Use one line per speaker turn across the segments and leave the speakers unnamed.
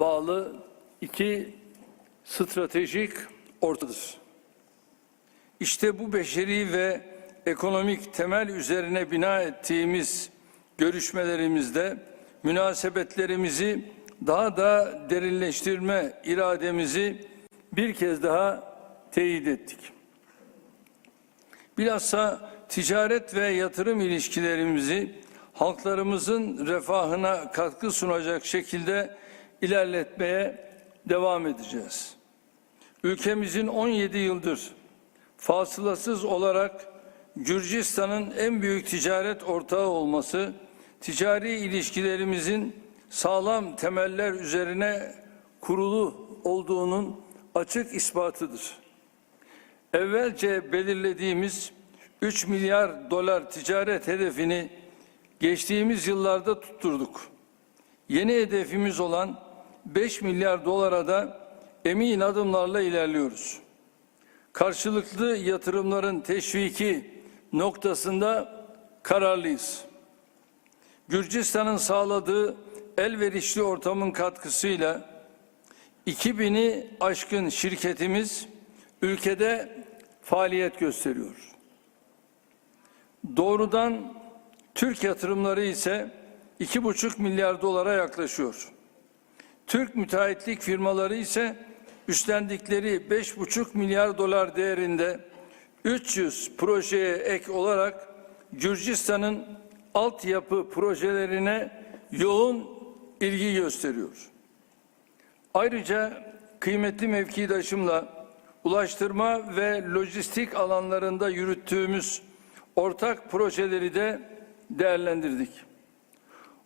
bağlı iki stratejik ortadır. İşte bu beşeri ve ekonomik temel üzerine bina ettiğimiz görüşmelerimizde münasebetlerimizi daha da derinleştirme irademizi bir kez daha teyit ettik. Bilhassa ticaret ve yatırım ilişkilerimizi halklarımızın refahına katkı sunacak şekilde ilerletmeye devam edeceğiz. Ülkemizin 17 yıldır fasılasız olarak Gürcistan'ın en büyük ticaret ortağı olması, ticari ilişkilerimizin sağlam temeller üzerine kurulu olduğunun açık ispatıdır. Evvelce belirlediğimiz 3 milyar dolar ticaret hedefini geçtiğimiz yıllarda tutturduk. Yeni hedefimiz olan 5 milyar dolara da emin adımlarla ilerliyoruz. Karşılıklı yatırımların teşviki noktasında kararlıyız. Gürcistan'ın sağladığı elverişli ortamın katkısıyla 2000'i aşkın şirketimiz ülkede faaliyet gösteriyor. Doğrudan Türk yatırımları ise 2,5 milyar dolara yaklaşıyor. Türk müteahhitlik firmaları ise üstlendikleri 5,5 milyar dolar değerinde 300 projeye ek olarak Gürcistan'ın altyapı projelerine yoğun ilgi gösteriyor. Ayrıca kıymetli mevkidaşımla ulaştırma ve lojistik alanlarında yürüttüğümüz ortak projeleri de değerlendirdik.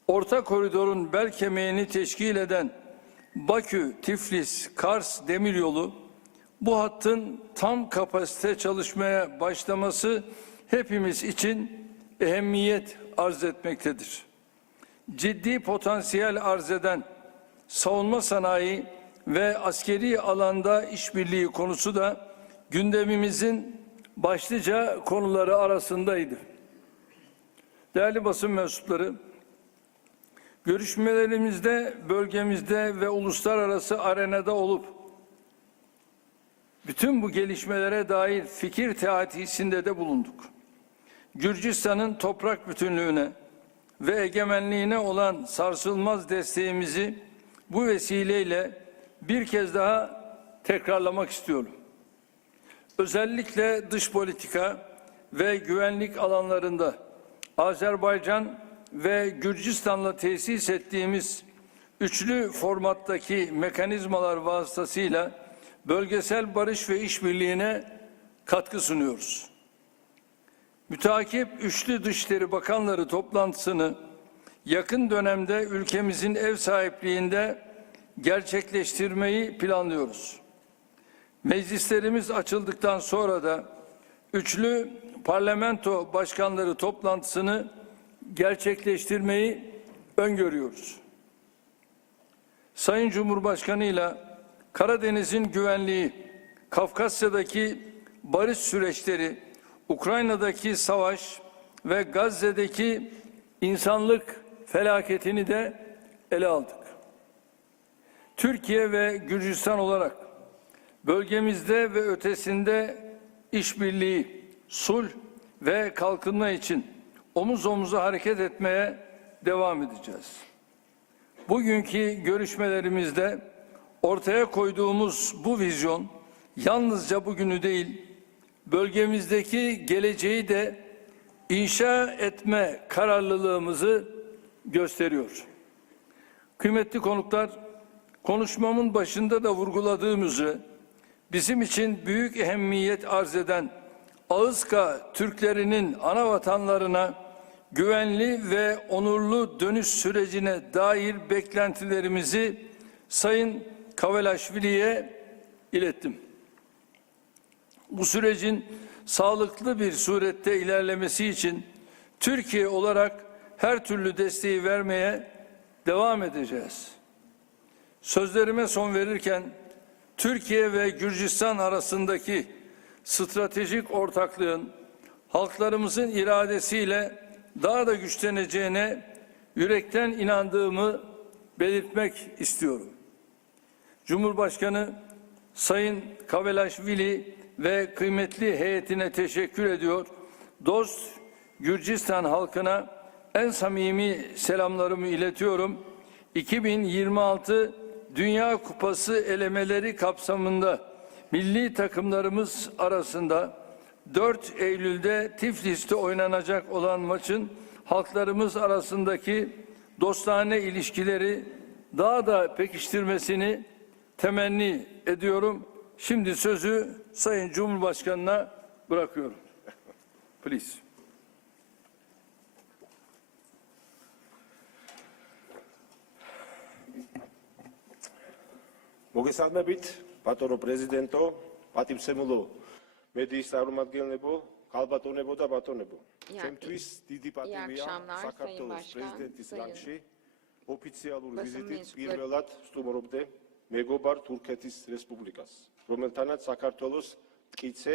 Orta koridorun bel kemiğini teşkil eden Bakü, Tiflis, Kars demiryolu bu hattın tam kapasite çalışmaya başlaması hepimiz için ehemmiyet arz etmektedir. Ciddi potansiyel arz eden savunma sanayi ve askeri alanda işbirliği konusu da gündemimizin başlıca konuları arasındaydı. Değerli basın mensupları, görüşmelerimizde bölgemizde ve uluslararası arenada olup bütün bu gelişmelere dair fikir teatisinde de bulunduk. Gürcistan'ın toprak bütünlüğüne ve egemenliğine olan sarsılmaz desteğimizi bu vesileyle bir kez daha tekrarlamak istiyorum. Özellikle dış politika ve güvenlik alanlarında Azerbaycan ve Gürcistan'la tesis ettiğimiz üçlü formattaki mekanizmalar vasıtasıyla bölgesel barış ve işbirliğine katkı sunuyoruz. Mütakip Üçlü Dışişleri Bakanları toplantısını yakın dönemde ülkemizin ev sahipliğinde gerçekleştirmeyi planlıyoruz. Meclislerimiz açıldıktan sonra da üçlü parlamento başkanları toplantısını gerçekleştirmeyi öngörüyoruz. Sayın Cumhurbaşkanı ile Karadeniz'in güvenliği, Kafkasya'daki barış süreçleri, Ukrayna'daki savaş ve Gazze'deki insanlık felaketini de ele aldık. Türkiye ve Gürcistan olarak bölgemizde ve ötesinde işbirliği, sulh ve kalkınma için omuz omuza hareket etmeye devam edeceğiz. Bugünkü görüşmelerimizde ortaya koyduğumuz bu vizyon yalnızca bugünü değil, bölgemizdeki geleceği de inşa etme kararlılığımızı gösteriyor. Kıymetli konuklar, konuşmamın başında da vurguladığım üzere bizim için büyük ehemmiyet arz eden Ağızka Türklerinin ana vatanlarına güvenli ve onurlu dönüş sürecine dair beklentilerimizi Sayın Kavalaşvili'ye ilettim. Bu sürecin sağlıklı bir surette ilerlemesi için Türkiye olarak her türlü desteği vermeye devam edeceğiz. Sözlerime son verirken Türkiye ve Gürcistan arasındaki stratejik ortaklığın halklarımızın iradesiyle daha da güçleneceğine yürekten inandığımı belirtmek istiyorum. Cumhurbaşkanı Sayın Kavelaşvili ve kıymetli heyetine teşekkür ediyor. Dost Gürcistan halkına en samimi selamlarımı iletiyorum. 2026 Dünya Kupası elemeleri kapsamında milli takımlarımız arasında 4 Eylül'de Tiflis'te oynanacak olan maçın halklarımız arasındaki dostane ilişkileri daha da pekiştirmesini temenni ediyorum. Şimdi sözü Sayın Cumhurbaşkanı'na bırakıyorum. Please.
მოგესალმებით, ბატონო პრეზიდენტო, პატივცემულო მედიის წარმომადგენლებო, ქალბატონებო და ბატონებო. Ჩემთვის დიდი პატივია საქართველოს პრეზიდენტის
Sayın
რანგში ოფიციალურ
Basın
ვიზიტით პირველად სტუმრობდე მეგობარ თურქეთის რესპუბლიკას, რომელთანაც საქართველოს მტკიცე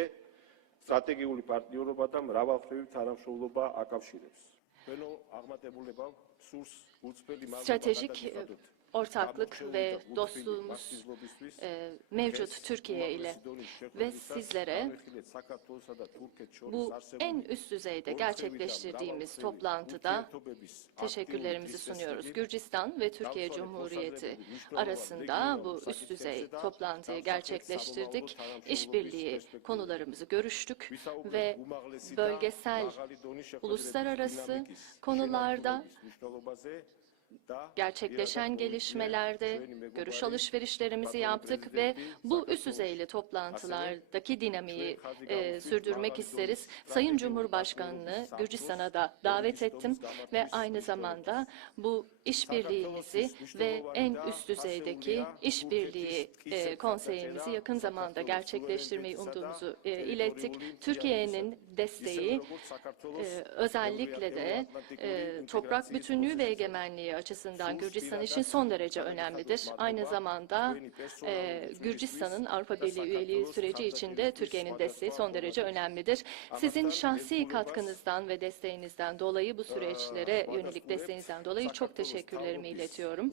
სტრატეგიული პარტნიორობა და მრავალმხრივი თანამშრომლობა აკავშირებს. ჩვენო აღმატებულებამ სურს უცბელი
Stratejik
გადაგიხადოთ.
Ortaklık ve dostluğumuz e, mevcut Türkiye ile ve sizlere bu en üst düzeyde gerçekleştirdiğimiz toplantıda teşekkürlerimizi sunuyoruz. Gürcistan ve Türkiye Cumhuriyeti arasında bu üst düzey toplantıyı gerçekleştirdik. İşbirliği konularımızı görüştük ve bölgesel, uluslararası konularda gerçekleşen gelişmelerde görüş alışverişlerimizi yaptık ve bu üst düzeyli toplantılardaki dinamiği e, sürdürmek isteriz. Sayın Cumhurbaşkanını Gürcistan'a da davet ettim ve aynı zamanda bu işbirliğimizi ve en üst düzeydeki işbirliği e, konseyimizi yakın zamanda gerçekleştirmeyi umduğumuzu e, ilettik. Türkiye'nin desteği e, özellikle de e, toprak bütünlüğü ve egemenliği açısından Gürcistan için son derece önemlidir. Aynı zamanda e, Gürcistan'ın Avrupa Birliği üyeliği süreci içinde Türkiye'nin desteği son derece önemlidir. Sizin şahsi katkınızdan ve desteğinizden dolayı bu süreçlere yönelik desteğinizden dolayı çok teşekkürlerimi iletiyorum.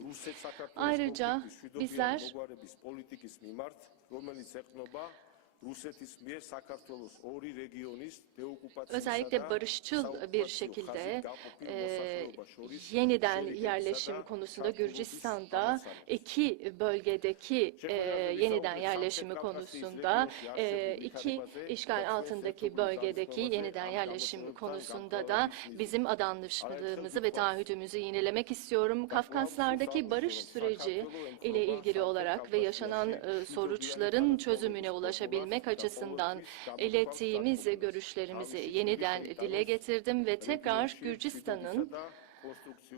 Ayrıca bizler özellikle barışçıl bir şekilde e, yeniden yerleşim konusunda Gürcistan'da iki bölgedeki e, yeniden yerleşimi konusunda e, iki işgal altındaki bölgedeki yeniden yerleşim konusunda da bizim adanmışlığımızı ve taahhüdümüzü yenilemek istiyorum. Kafkaslardaki barış süreci ile ilgili olarak ve yaşanan e, sonuçların çözümüne ulaşabilmek açısından ilettiğimiz görüşlerimizi yeniden dile getirdim ve tekrar Gürcistan'ın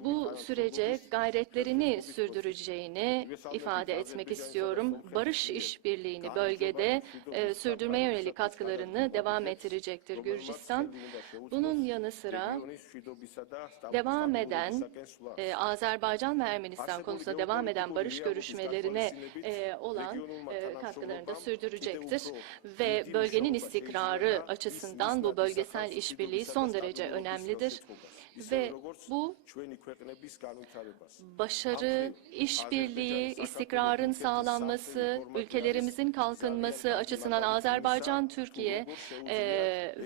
bu sürece gayretlerini sürdüreceğini ifade etmek istiyorum. Barış işbirliğini bölgede e, sürdürmeye yönelik katkılarını devam ettirecektir Gürcistan. Bunun yanı sıra devam eden e, Azerbaycan ve Ermenistan konusunda devam eden barış görüşmelerine e, olan e, katkılarını da sürdürecektir ve bölgenin istikrarı açısından bu bölgesel işbirliği son derece önemlidir ve bu başarı, işbirliği, istikrarın sağlanması, ülkelerimizin kalkınması açısından Azerbaycan, Türkiye e,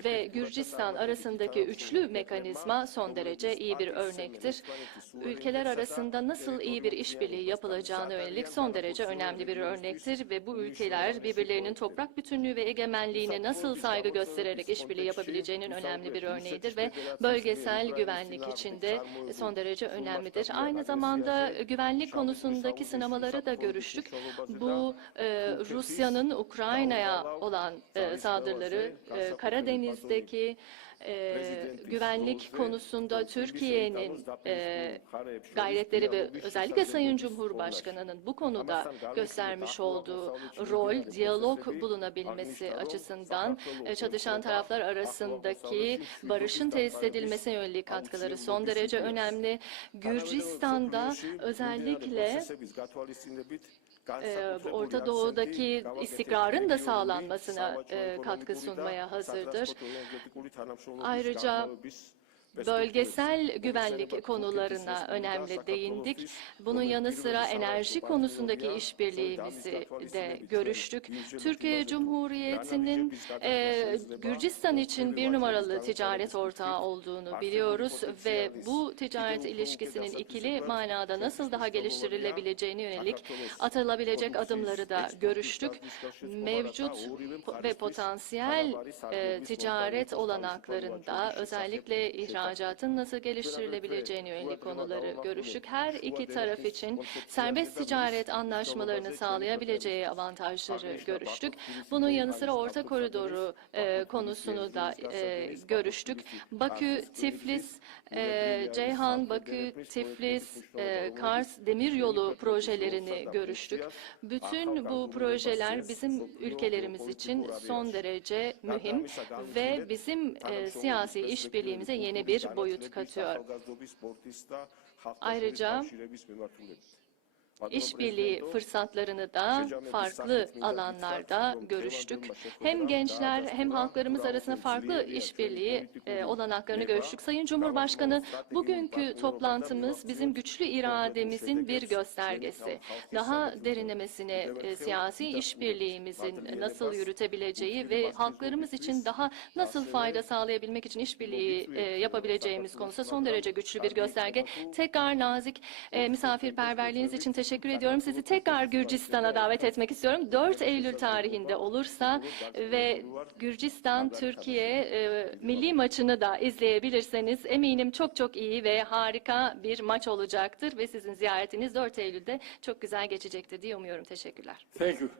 ve Gürcistan arasındaki üçlü mekanizma son derece iyi bir örnektir. Ülkeler arasında nasıl iyi bir işbirliği yapılacağına yönelik son derece önemli bir örnektir ve bu ülkeler birbirlerinin toprak bütünlüğü ve egemenliğine nasıl saygı göstererek işbirliği yapabileceğinin önemli bir örneğidir ve bölgesel güvenlik içinde son derece önemlidir. Aynı zamanda güvenlik konusundaki sınamaları da görüştük. Bu e, Rusya'nın Ukrayna'ya olan e, saldırıları, e, Karadeniz'deki e, güvenlik konusunda Türkiye'nin e, gayretleri ve özellikle Sayın Cumhurbaşkanı'nın bu konuda göstermiş olduğu rol, diyalog bulunabilmesi açısından e, çatışan taraflar arasındaki barışın tesis edilmesine yönelik katkıları son derece önemli. Gürcistan'da özellikle e, Orta Doğu'daki istikrarın da sağlanmasına e, katkı sunmaya hazırdır. Ayrıca bölgesel güvenlik konularına önemli değindik. Bunun yanı sıra enerji konusundaki işbirliğimizi de görüştük. Türkiye Cumhuriyeti'nin e, Gürcistan için bir numaralı ticaret ortağı olduğunu biliyoruz ve bu ticaret ilişkisinin ikili manada nasıl daha geliştirilebileceğine yönelik atılabilecek adımları da görüştük. Mevcut ve potansiyel e, ticaret olanaklarında özellikle ihracatın nasıl geliştirilebileceğine yönelik konuları görüştük. Her iki taraf için serbest ticaret anlaşmalarını sağlayabileceği avantajları görüştük. Bunun yanı sıra orta koridoru e, konusunu da e, görüştük. Bakü, Tiflis, e, Ceyhan, Bakü, Tiflis, e, Kars demiryolu projelerini görüştük. Bütün bu projeler bizim ülkelerimiz için son derece mühim ve bizim e, siyasi işbirliğimize yeni bir boyut katıyor. Ayrıca İşbirliği fırsatlarını da farklı alanlarda görüştük. Hem gençler hem halklarımız arasında farklı işbirliği e, olanaklarını görüştük. Sayın Cumhurbaşkanı, bugünkü toplantımız bizim güçlü irademizin bir göstergesi. Daha derinlemesine e, siyasi işbirliğimizin nasıl yürütebileceği ve halklarımız için daha nasıl fayda sağlayabilmek için işbirliği e, yapabileceğimiz konusunda son derece güçlü bir gösterge. Tekrar nazik e, misafirperverliğiniz için teşekkür ediyorum. Sizi tekrar Gürcistan'a davet etmek istiyorum. 4 Eylül tarihinde olursa ve Gürcistan Türkiye e, milli maçını da izleyebilirseniz eminim çok çok iyi ve harika bir maç olacaktır ve sizin ziyaretiniz 4 Eylül'de çok güzel geçecektir diye umuyorum. Teşekkürler.
Thank you.